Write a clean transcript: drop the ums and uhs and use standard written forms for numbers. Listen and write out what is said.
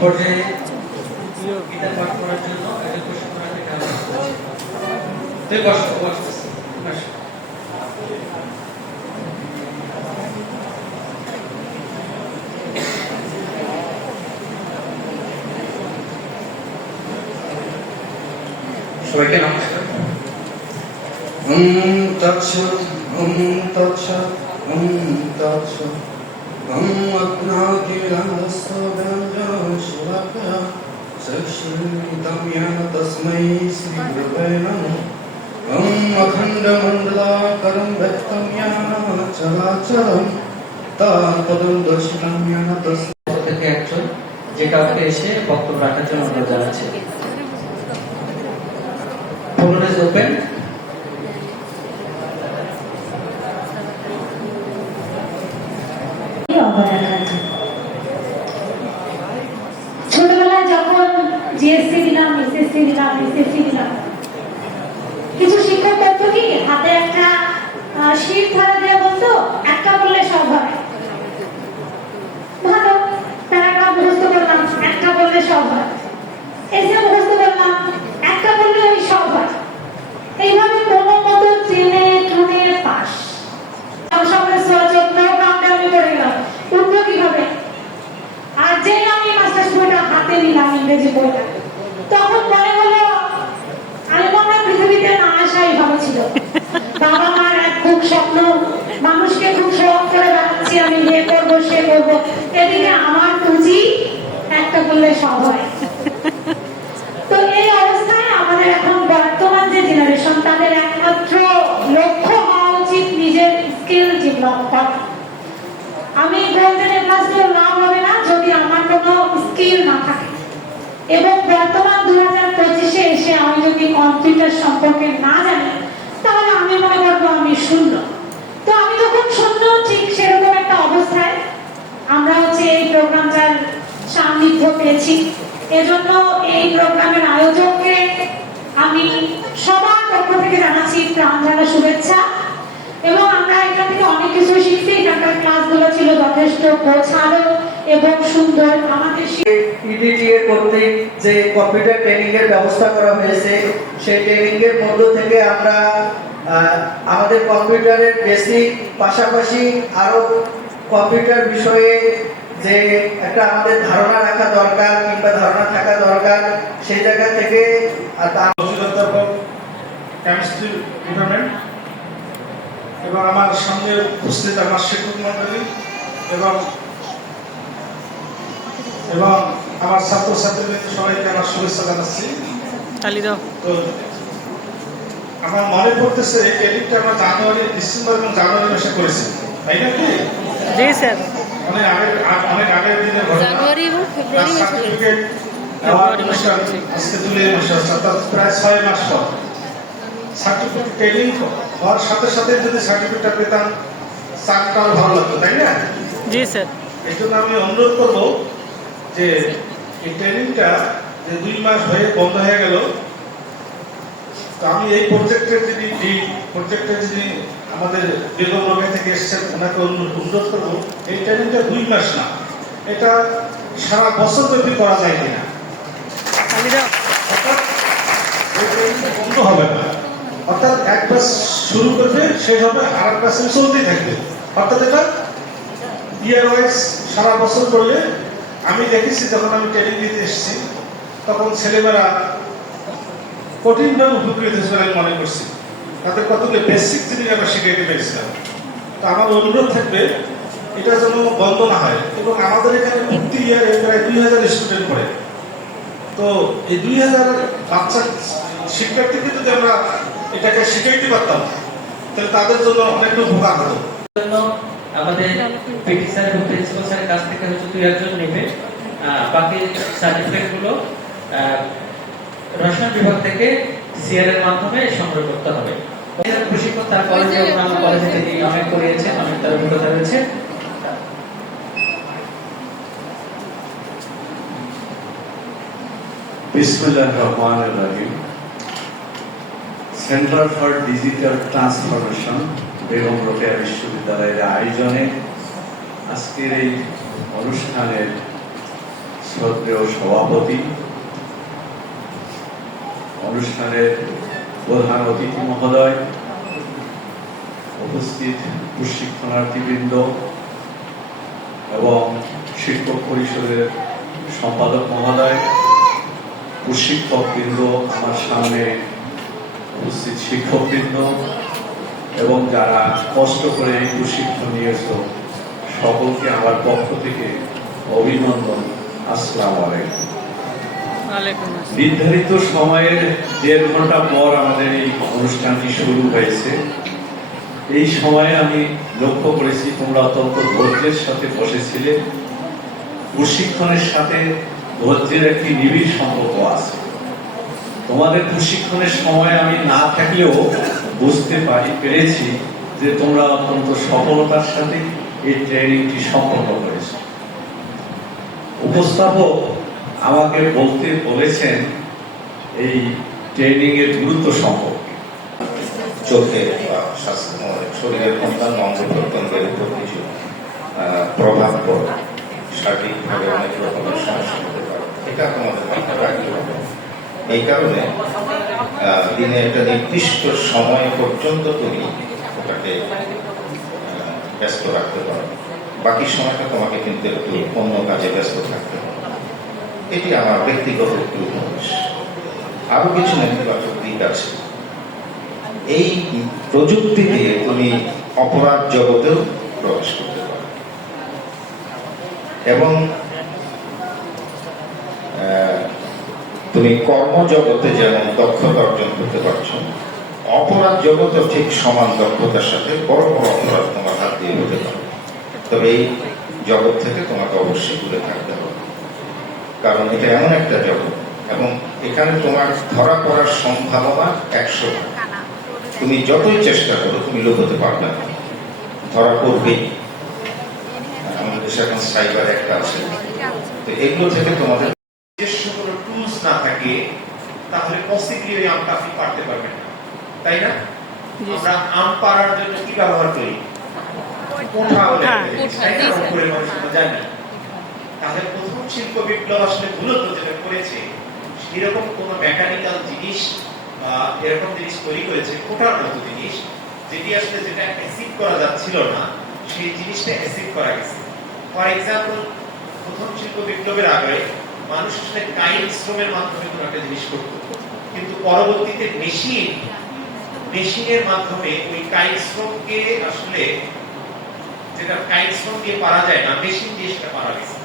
পর্যায়ে গীতা পাঠ করার জন্য একটা কোশ্চেন করাতে গেল। তুই বসো বসো। সবাইকে নমস্কার। তৎসৎ তৎসৎ তৎসৎ অজ্ঞাতিরাস্তব্যঞ্জনশলাকয়া চক্ষুরিদং য়েন তস্मै শ্রীগুরবে নমঃ। অখণ্ডমণ্ডলাকারং ব্যক্তং য়েন চরাচরং তৎপদং দর্শিतं য়েন তস্मै। থেকে একজন যে কাউকে এসে বক্তব্য রাখার জন্য অনুরোধ জানাচ্ছে। Floor is open. ছোটবেলায় যখন জিএসসি দিলাম, এসএসসি দিলাম, এসএসসি দিলাম, কিছু শিক্ষক করতো কি হাতে একটা শীট ধরা দিয়ে বলতো একটা বললে সব হয়। ভালো প্যারাগ্রাফ মুখস্থ করলাম, একটা বললে সব হয়। এসে মুখস্থ করলাম, একটা বললে ওই সব হয়। এইভাবে কোনো মতো ট্রেনে ট্রেনে পাস। সবাই সচেতন কাউন্টারে পড়ে গেলাম, উঠবো কিভাবে? আর যেই আমি মাস্টার্স বইটা হাতে নিলাম, ইংরেজি বইটা, তখন মনে হলো আমি মনে হয় পৃথিবীতে না আসাই ভালো ছিল। বাবা মার এক খুব স্বপ্ন, মানুষকে খুব শখ করে রাখছি আমি, বিয়ে করবো সে করবো, এদিকে আমার পুঁজি একটা করলে সব হয়। তো এই অবস্থায় আমাদের এখন বর্তমান যে জেনারেশন, তাদের একমাত্র লক্ষ্য হওয়া উচিত নিজের স্কিল ডেভেলপ করা। আমি গোল্ডেন এপ্লাস দিয়ে লাভ হবে না যদি আমার কোনো স্কিল না থাকে। এবং বর্তমান 2025-এ এসে আমি যদি কম্পিউটার সম্পর্কে না জানি, তাহলে আমি মনে করবো আমি শূন্য। তো আমি যখন শূন্য, ঠিক সেরকম একটা অবস্থায় আমরা এই প্রোগ্রামটার সান্নিধ্য পেয়েছি। এজন্য এই প্রোগ্রামের আয়োজককে আমি সবার পক্ষ থেকে জানাচ্ছি প্রাণ ঢালা শুভেচ্ছা। এবং আমরা এখান থেকে অনেক কিছু শিখছি। এখানকার ক্লাসগুলো ছিল যথেষ্ট গোছালো এবং সুন্দর। আমাদের ইডিটিএ কর্তৃক যে কম্পিউটার ট্রেনিং এর ব্যবস্থা করা হয়েছে, সেই ট্রেনিং এর মধ্য থেকে আমরা আমাদের কম্পিউটারের বেসিক পাশাপাশি আরো কম্পিউটার বিষয়ে যে একটা আমাদের ধারণা রাখা দরকার কিংবা ধারণা থাকা দরকার, সেই জায়গা থেকে কেমিস্ট্রি ডিপার্টমেন্ট এবং আমার সঙ্গে উপস্থিত আমার শিক্ষক মন্ডলী এবং আমার ছাত্রছাত্রীদের সবাইকে আমার শুভেচ্ছা জানাচ্ছি। তো আমার মনে পড়তেছে এই ট্রেনিংটা আমরা ডিসেম্বর এবং জানুয়ারি মাসে করেছি, তাই না? কি অনেক আগের দিনের সার্টিফিকেট আজকে তুলে অর্থাৎ প্রায় 6 মাস পর সার্টিফিকেট ট্রেনিং হওয়ার সাথে সাথে যদি সার্টিফিকেটটা পেতাম, চাকরিটা আরো ভালো লাগতো, তাই না? জি স্যার। এই জন্য আমি অনুরোধ করবো যে এই ট্রেনিংটা যে 2 মাস হয়ে বন্ধ হয়ে গেল, তো আমি এই প্রজেক্টের যিনি আমাদের বেগম রোগে থেকে এসেছেন, ওনাকে অনুরোধ করবো এই ট্রেনিংটা 2 মাস না, এটা সারা বছর ব্যাপী করা যায় কিনা। বন্ধ হবে না, অর্থাৎ এক ব্যাচ শুরু করবে, শেষ হবে, আর এক ব্যাচ চলতেই থাকবে। অর্থাৎ এটা ইয়ার ওয়াইজ সারা বছর করলে, আমি দেখেছি যখন আমি ট্রেনিং দিতে এসেছি তখন ছেলেমেয়েরা কঠিনভাবে উপকৃত হয়েছে আমি মনে করছি। তাদের কতগুলো বেসিক জিনিস আমরা শিখাইতে পেরেছিলাম। তো আমার অনুরোধ থাকবে এটা যেন বন্ধ না হয়। এবং আমাদের এখানে প্রতি ইয়ারে প্রায় 2000 স্টুডেন্ট পড়ে। তো এই 2000 বাচ্চা শিক্ষার্থীকে যদি আমরা এটাকে শিখাইতে পারতাম, তাহলে তাদের জন্য অনেকটা উপকার হতো। আমাদের পিটি স্যার এবং প্রিন্সিপাল স্যারের কাছ থেকে হচ্ছে 2-1 নেবে। বাকি সার্টিফিকেট গুলো রসায়ন বিভাগ থেকে সিআর এর মাধ্যমে সংগ্রহ করতে হবে। প্রশিক্ষণ তার কলেজে অন্যান্য কলেজে তিনি অনেক করিয়েছেন, অনেক তার অভিজ্ঞতা রয়েছে। বিসমিল্লাহির রহমানির রহিম। Center for digital transformation Begum Rokeya বিশ্ববিদ্যালয়ের আয়োজনে আজকের এই অনুষ্ঠানের শ্রদ্ধেয় সভাপতি, অনুষ্ঠানের প্রধান অতিথি মহোদয়, উপস্থিত প্রশিক্ষণার্থীবৃন্দ এবং শিক্ষক পরিষদের সম্পাদক মহোদয়, প্রশিক্ষকবৃন্দ, আমার সামনে উপস্থিত শিক্ষকবৃন্দ এবং যারা কষ্ট করে এই প্রশিক্ষণ নিয়েছ, সকলকে আমার পক্ষ থেকে অভিনন্দন। আসসালামু আলাইকুম। নির্ধারিত সময়ের 1.5 ঘন্টা পর আমাদের এই অনুষ্ঠানটি শুরু হয়েছে। এই সময়ে আমি লক্ষ্য করেছি তোমরা অত্যন্ত ধৈর্যের সাথে বসেছিলে। প্রশিক্ষণের সাথে ধৈর্যের একটি নিবিড় সম্পর্ক আছে। তোমাদের প্রশিক্ষণের সময় আমি না থাকলেও বুঝতে পেরেছি যে তোমরা অত্যন্ত সফলতার সাথে এই ট্রেনিংটি সম্পন্ন করেছ। উপস্থাপক আমাকে বলতে বলেছেন এই ট্রেনিং এর গুরুত্ব সম্পর্কে। চোখের বা স্বাস্থ্য শরীরের অন্যান্য অঙ্গ প্রত্যঙ্গের উপর কিছু প্রভাব পড়ে, শারীরিকভাবে অনেক রকমের সমস্যা হতে পারে, এটা তোমাদের মাথায় রাখতে হবে। এই কারণে দিনে একটা নির্দিষ্ট সময় পর্যন্ত তুমি ওটাকে ব্যস্ত রাখতে পারো, বাকি সময়টা তোমাকে কিন্তু একটু অন্য কাজে ব্যস্ত থাকতে হবে। এটি আমার ব্যক্তিগত একটু উপদেশ। আরো কিছু নেতিবাচক দিক আছে। এই প্রযুক্তি দিয়ে তুমি অপরাধ জগতেও প্রবেশ করতে পারো এবং তুমি কর্মজগতে যেমন দক্ষতা অর্জন করতে পারছো, অপরাধ জগতেও ঠিক সমান দক্ষতার সাথে বড় বড় অপরাধ তোমার হাত দিয়ে হতে পারে। তবে এই জগৎ থেকে তোমাকে অবশ্যই দূরে থাকতে হবে, কারণ এটা এমন একটা জগৎ এবং এখানে তোমার ধরা পড়ার সম্ভাবনা 100। তুমি যতই চেষ্টা করো তুমি লুকোতে পারবে না, ধরা পড়বেই। আমাদের দেশে এখন সাইবার একটা আছে, তো এগুলো থেকে তোমাদের নিজস্ব কোনো টুলস না থাকে তাহলে পসিবলি ওই আমটা আপনি পারতে পারবেন না, তাই না? আমরা আম পাড়ার জন্য কি ব্যবহার করি? কোঠা বলে উপরের মানুষ জানি। তাহলে প্রথম শিল্প বিপ্লব আসলে মূলত যেটা করেছে এরকম কোন মেকানিক্যাল জিনিস বা এরকম জিনিস তৈরি করেছে, কোঠার মতো জিনিস, যেটি আসলে যেটা অ্যাসিড করা যাচ্ছিল না সেই জিনিসটা অ্যাসিড করা গেছে। ফর এক্সাম্পল, প্রথম শিল্প বিপ্লবের আগে মানুষ আসলে কায়িক শ্রমের মাধ্যমে কোনো একটা জিনিস করত, কিন্তু পরবর্তীতে মেশিনের মাধ্যমে ওই কায়িক শ্রমকে আসলে যেটা কায়িক শ্রম দিয়ে পারা যায় না, মেশিন দিয়ে সেটা পারা গেছে।